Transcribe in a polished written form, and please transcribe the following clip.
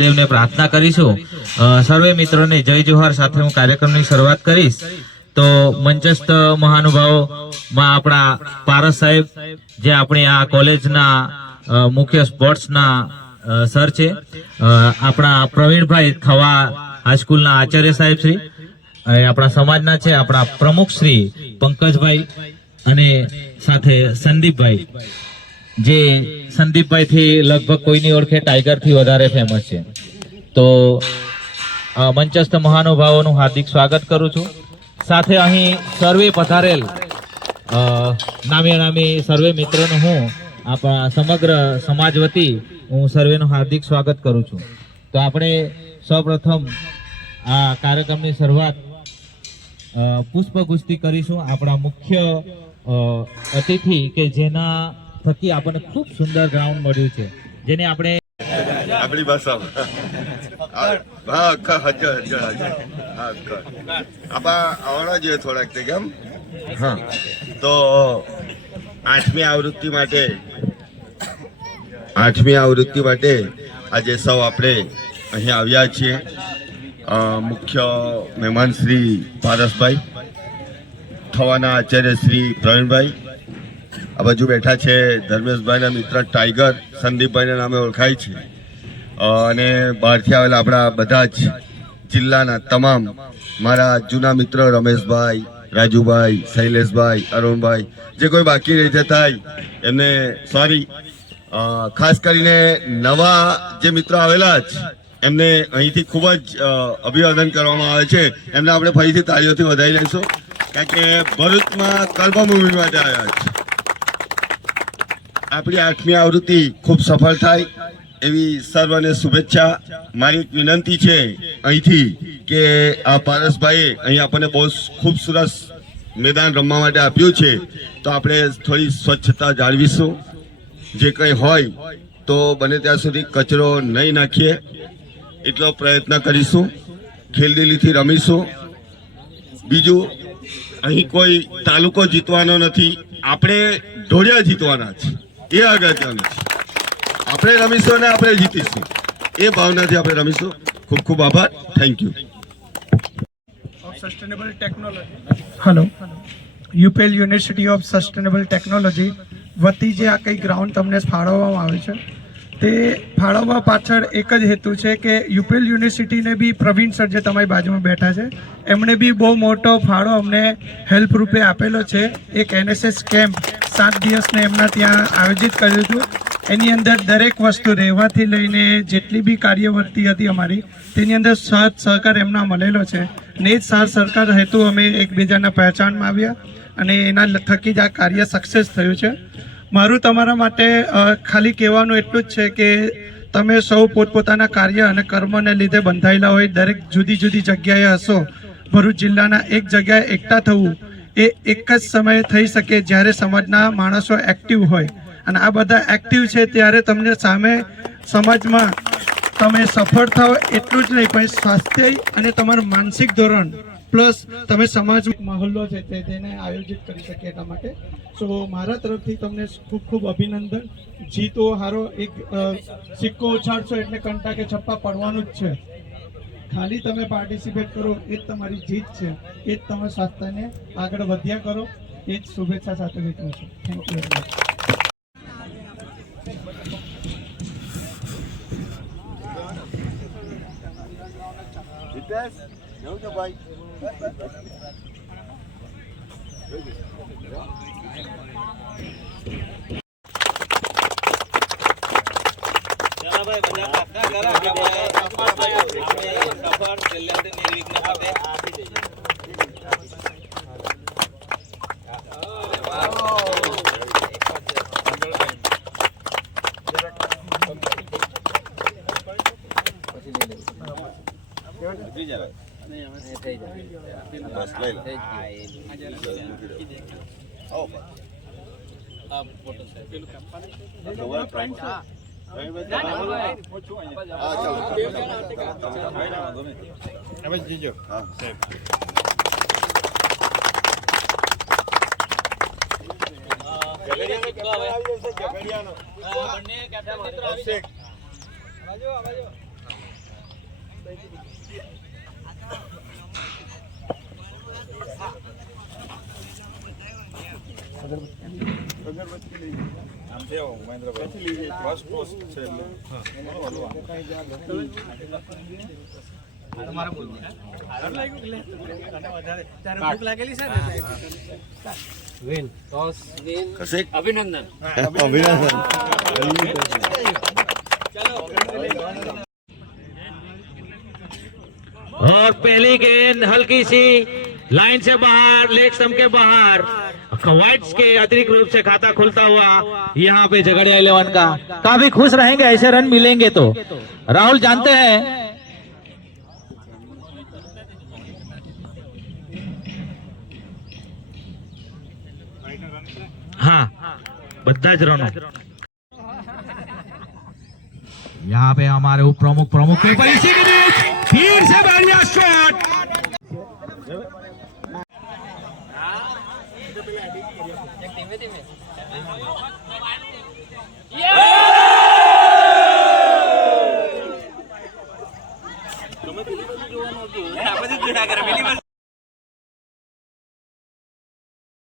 દેવને પ્રાર્થના કરીશું। સર્વે મિત્રોને જય જોહાર સાથે હું કાર્યક્રમની શરૂઆત કરીશ। તો મંચસ્થ મહાનુભાવોમાં આપણા પારસ સાહેબ જે આપણી આ કોલેજના મુખ્ય સ્પોર્ટ્સના સર છે, આપણા પ્રવીણભાઈ ખવા હાઈસ્કૂલના આચાર્ય સાહેબ શ્રી, આપણા સમાજના છે આપણા પ્રમુખ શ્રી પંકજભાઈ અને સાથે સંદીપભાઈ, જે સંદીપભાઈ थी लगभग कोई नहीं ओळखे, टाइगर थी वधारे फेमस है। तो मंचस्थ महानुभावों हार्दिक स्वागत करूँ छूं। साथे अहीं सर्वे पधारेल नामी नामी सर्वे मित्रों हूँ आप समग्र समाज वती हूँ सर्वेનું हार्दिक स्वागत करूँ छूं। तो આપણે સૌપ્રથમ આ કાર્યક્રમની શરૂઆત પુષ્પગુસ્તી કરીશું। આપણા મુખ્ય અતિથિ કે જેના થકી આપણને ખૂબ સુંદર ગ્રાઉન્ડ મળ્યું છે, જેને આપણે આપણી ભાષામાં આવડા જોઈએ થોડાક તે કેમ। હા, તો આઠમી આવૃત્તિ માટે આજે સૌ આપણે અહીંયા આવ્યા છીએ। મુખ્ય મહેમાન શ્રી પારસભાઈ, થવાના આચાર્ય શ્રી પ્રવીણભાઈ, આ બાજુ બેઠા છે ધર્મેશભાઈના મિત્ર ટાઈગર, સંદીપભાઈના નામે ઓળખાય છે, અને બહારથી આવેલા આપણા બધા જ જિલ્લાના તમામ મારા જૂના મિત્રો રમેશભાઈ, રાજુભાઈ, શૈલેષભાઈ, અરુણભાઈ, જે કોઈ બાકી રહી જતા એમને સોરી। ખાસ કરીને નવા જે મિત્રો આવેલા જ એમને અહીંથી ખૂબ જ અભિવાદન કરવામાં આવે છે। એમને આપણે ફરીથી તાળીઓથી વધાવી લઈશું, કારણ કે ભરૂચમાં કર્મભૂમિ માટે આવ્યા છે। આપણી આઠમી આવૃત્તિ ખૂબ સફળ થાય એવી સર્વને શુભેચ્છા। મારી એક વિનંતી છે અહીંથી કે આ પારસભાઈએ અહીં આપણને બહુ ખૂબસૂરત મેદાન રમવા માટે આપ્યું છે, તો આપણે થોડી સ્વચ્છતા જાળવીશું। જે કંઈ હોય તો બને ત્યાં સુધી કચરો નહીં નાખીએ એટલો પ્રયત્ન કરીશું, ખેલદિલીથી રમીશું। બીજું, અહીં કોઈ તાલુકો જીતવાનો નથી, આપણે ઢોળિયા જીતવાના છે, એ અગત્યનું છે। આપણે રમીશું અને આપણે જીતીશું, એ ભાવનાથી આપણે રમીશું। ખૂબ ખૂબ આભાર, thank you. Sustainable technology, hello, UPL university of sustainable technology વતી જે આ કંઈ ગ્રાઉન્ડ તમને ફાળવવામાં આવે છે, તે ફાળવવા પાછળ એક જ હેતુ છે કે યુપીએલ યુનિવર્સિટીને બી પ્રવીણ સર જે તમારી બાજુમાં બેઠા છે એમણે બી બહુ મોટો ફાળો અમને હેલ્પ રૂપે આપેલો છે। એક NSS કેમ્પ 7 દિવસને એમના ત્યાં આયોજિત કર્યું હતું। એની અંદર દરેક વસ્તુ રહેવાથી લઈને જેટલી બી કાર્યવૃત્તિ હતી અમારી, તેની અંદર સાથ સહકાર એમના મળેલો છે, ને જ સાથ સહકાર હેતુ અમે એકબીજાના પહેચાનમાં આવ્યા અને એના થકી જ આ કાર્ય સક્સેસ થયું છે। મારું તમારા માટે ખાલી કહેવાનું એટલું જ છે કે તમે સૌ પોતપોતાના કાર્ય અને કર્મને લીધે બંધાયેલા હોય, દરેક જુદી જુદી જગ્યાએ હશો। ભરૂચ જિલ્લાના એક જગ્યાએ એકઠા થવું એ એક જ સમયે થઈ શકે જ્યારે સમાજના માણસો એક્ટિવ હોય, અને આ બધા એક્ટિવ છે ત્યારે તમને સામે સમાજમાં તમે સફળ થાવ એટલું જ નહીં, પણ સ્વાસ્થ્ય અને તમારું માનસિક ધોરણ પ્લસ તમે સમાજ મહોલ્લો છે તેને આયોજિત કરી શકીએ એટલા માટે। સો મારા તરફથી તમને ખૂબ ખૂબ અભિનંદન। જીતો હારો એક સિક્કો ઉછાળશો એટલે કંટા કે છપ્પા પડવાનું જ છે, ખાલી તમે પાર્ટિસિપેટ કરો એ જ તમારી જીત છે, એ જ તમે સ્વાસ્થ્યને આગળ વધ્યા કરો, એ જ શુભેચ્છા સાથે વેચું છું। Thank you very much. અભિનંદન. और पहली गेंद हल्की सी लाइन से बाहर, लेग स्टंप के बाहर, वाइट्स के अतिरिक्त रूप से खाता खुलता हुआ यहाँ पे झगड़िया 11 का। काफी खुश रहेंगे ऐसे रन मिलेंगे तो। राहुल जानते हैं हाँ બધા જ રનો यहाँ पे हमारे उप प्रमुख के ऊपर इसी के बीच फिर से बढ़िया शॉट। આપણે જોયા કરે પેલી